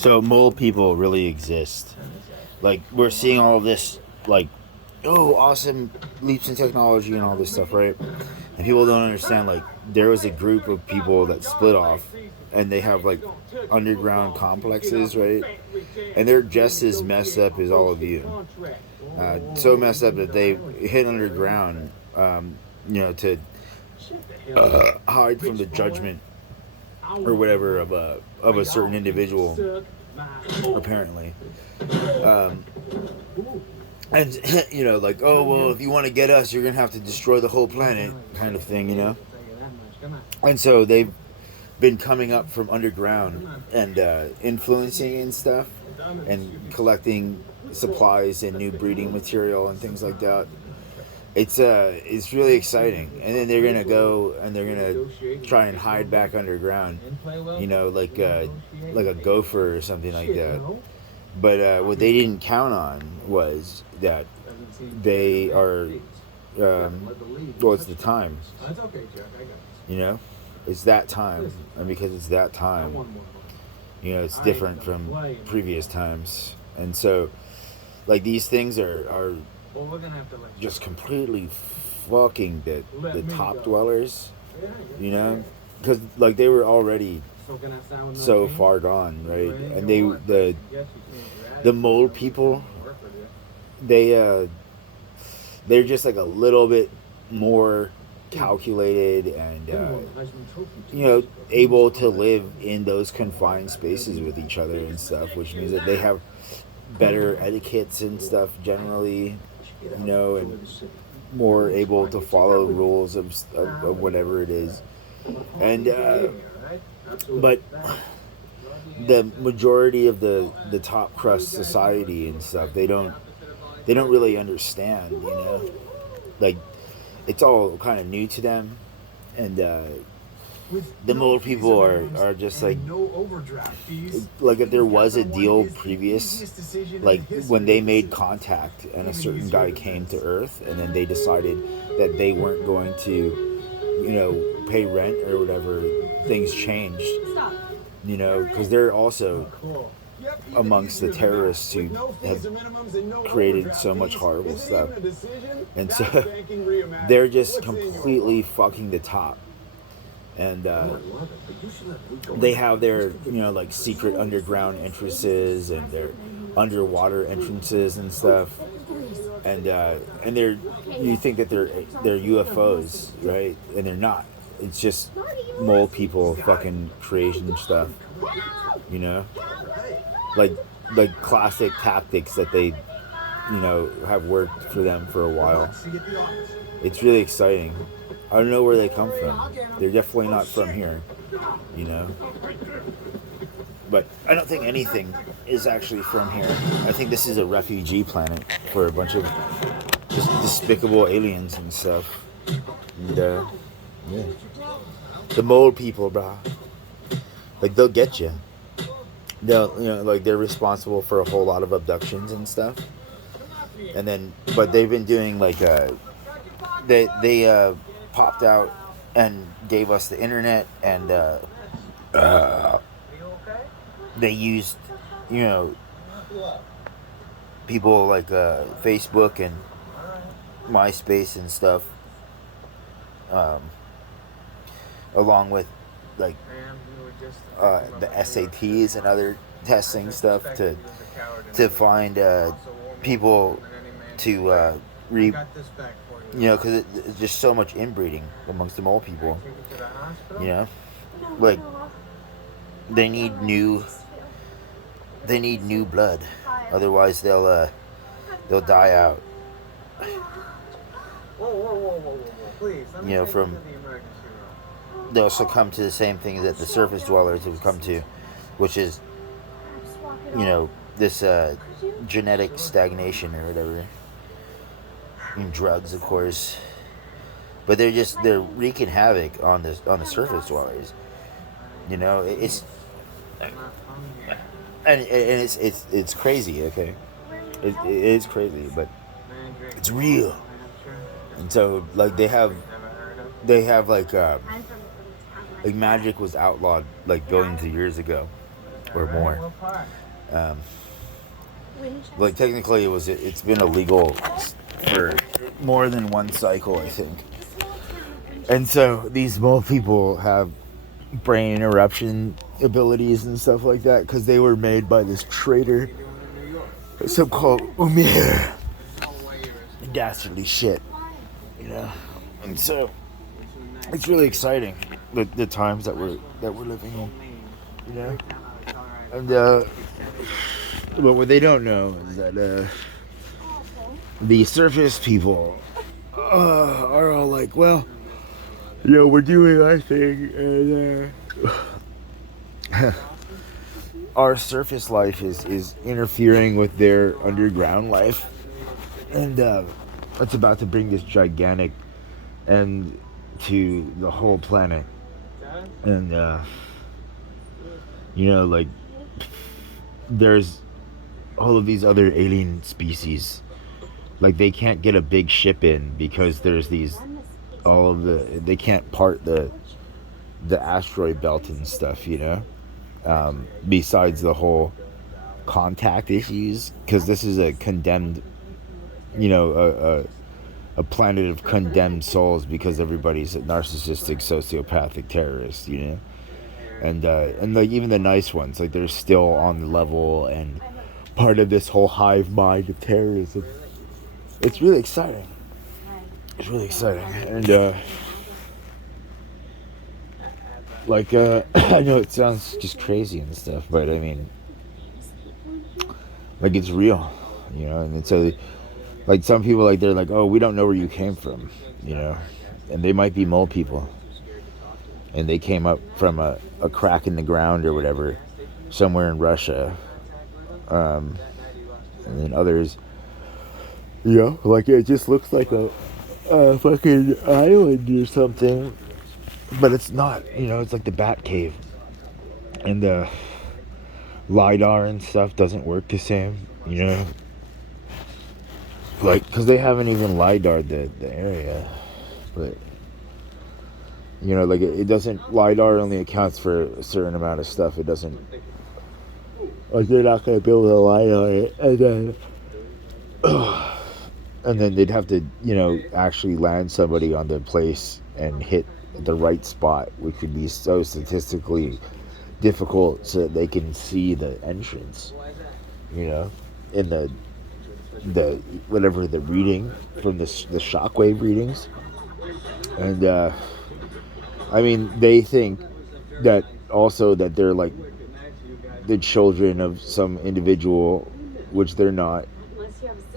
So mole people really exist. Like we're seeing all of this, like, oh, awesome leaps in technology and all this stuff, right? And people don't understand. Like there was a group of people that split off, and they have like underground complexes, right? And they're just as messed up as all of you. So messed up that they hit underground, to hide from the judgment or whatever of a certain individual, apparently. Um, and like, oh well, if you want to get us, you're gonna have to destroy the whole planet, kind of thing. And so they've been coming up from underground and influencing and stuff, and collecting supplies and new breeding material and things like that. It's really exciting, and then they're gonna go and they're gonna try and hide back underground, like a gopher or something like that. But what they didn't count on was that they are, well, it's the time, you know, it's that time, and because it's that time, it's different from previous times, and so like these things are just completely fucking the top dwellers, because like they were already so far gone, right? And the mole people, they're just like a little bit more calculated and able to live in those confined spaces with each other and stuff, which means that they have better etiquettes and stuff generally, and more able to follow rules of whatever it is. And but the majority of the top crust society and stuff, they don't really understand, like it's all kind of new to them, and the mole people are just like if there was a deal previous, like when they made contact and a certain guy came to Earth, and then they decided that they weren't going to, pay rent or whatever, things changed, because they're also amongst the terrorists who have created so much horrible stuff, and so they're just completely fucking the top. And they have their like secret underground entrances and their underwater entrances and stuff, and they're, you think that they're UFOs, right? And they're not. It's just mole people fucking creation stuff, you know like classic tactics that they have worked for them for a while. It's really exciting. I don't know where they come from. They're definitely not from here, but I don't think anything is actually from here. I think this is a refugee planet for a bunch of just despicable aliens and stuff. And yeah, the mole people, brah, like they'll get you. They'll, like they're responsible for a whole lot of abductions and stuff. And then, but they've been doing like they popped out and gave us the internet, and they used, people like Facebook and MySpace and stuff, along with like the SATs and other testing stuff to find people to because it's just so much inbreeding amongst the mole people. Like they need new blood, otherwise they'll die out. From they'll succumb to the same thing that the surface dwellers have come to, which is this genetic stagnation or whatever. And drugs, of course, but they're wreaking havoc on the surface dwellers. It's and it's crazy. Okay, it is crazy, but it's real. And so like they have like magic was outlawed like billions of years ago, or more. Um, like technically, it's been illegal for more than one cycle, I think. And so these mole people have brain interruption abilities and stuff like that because they were made by this traitor, some called Umir. Dastardly shit, you know. And so it's really exciting the times that we're living in, you know. And but what they don't know is that the surface people are all like, well, you know, we're doing our thing, and our surface life is interfering with their underground life, and it's about to bring this gigantic end to the whole planet. And you know, like, there's all of these other alien species, like they can't get a big ship in because there's these they can't part the asteroid belt and stuff, you know. Besides the whole contact issues, because this is a condemned, you know, a planet of condemned souls because everybody's a narcissistic, sociopathic terrorist, you know. And like even the nice ones, like they're still on the level and part of this whole hive mind of terrorism. It's really exciting. It's really exciting, and like I know it sounds just crazy and stuff, but I mean, like it's real, you know. And so, like some people, like they're like, oh, we don't know where you came from, you know, and they might be mole people, and they came up from a crack in the ground or whatever, somewhere in Russia, and then others, you know, like it just looks like a fucking island or something, but it's not, you know. It's like the Bat Cave, and the LiDAR and stuff doesn't work the same, you know, like, because they haven't even LiDAR'd the area, but, you know, like it doesn't, LiDAR only accounts for a certain amount of stuff. It doesn't, like they're not going to be able to LiDAR it, and then they'd have to, you know, actually land somebody on the place and hit the right spot, which would be so statistically difficult so that they can see the entrance, you know, in the whatever the reading from the shockwave readings. And I mean, they think that also that they're like the children of some individual, which they're not,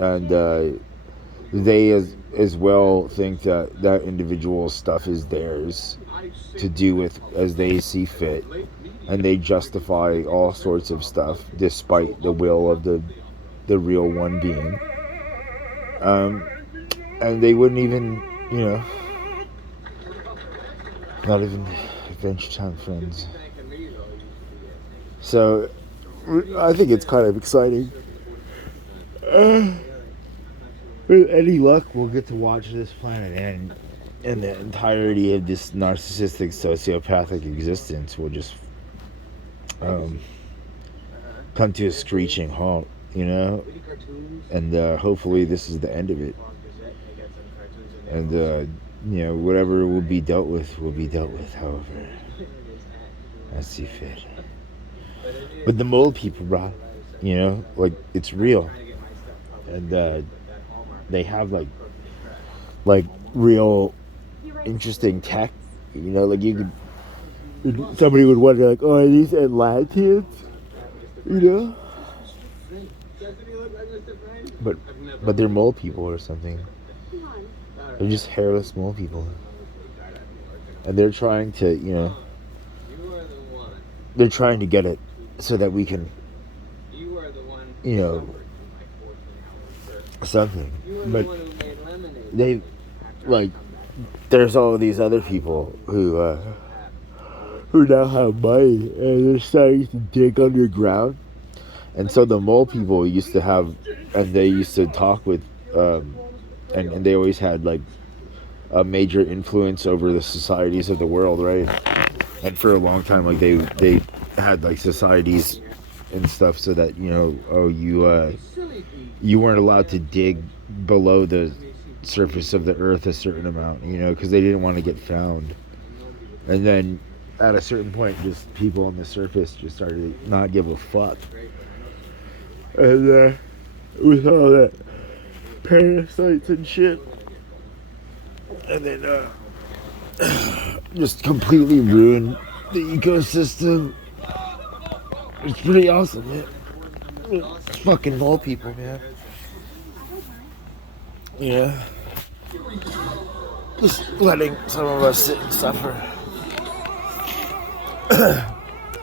and they as well think that that individual stuff is theirs to do with as they see fit, and they justify all sorts of stuff despite the will of the real one being. And they wouldn't even, you know, not even Adventure Time friends. So I think it's kind of exciting. With any luck, we'll get to watch this planet end, and the entirety of this narcissistic, sociopathic existence will just come to a screeching halt, you know. And hopefully this is the end of it. And you know, whatever will be dealt with, however, I see fit. But the mole people, bro, you know, like it's real, and they have like real interesting tech, you know. Like you could, somebody would wonder, like, oh, are these Atlanteans, you know? But they're mole people or something. They're just hairless mole people, and they're trying to, you know, they're trying to get it so that we can, you know, something. But they, like, there's all of these other people who now have money, and they're starting to dig underground. And so the mole people used to have, and they used to talk with, and they always had like a major influence over the societies of the world, right? And for a long time, like they had like societies and stuff so that, you know, oh, you weren't allowed to dig below the surface of the earth a certain amount, you know, because they didn't want to get found. And then at a certain point, just people on the surface just started to not give a fuck. And with all that parasites and shit, and then just completely ruined the ecosystem. It's pretty awesome, man. It's fucking mole people, man. Yeah. Just letting some of us sit and suffer.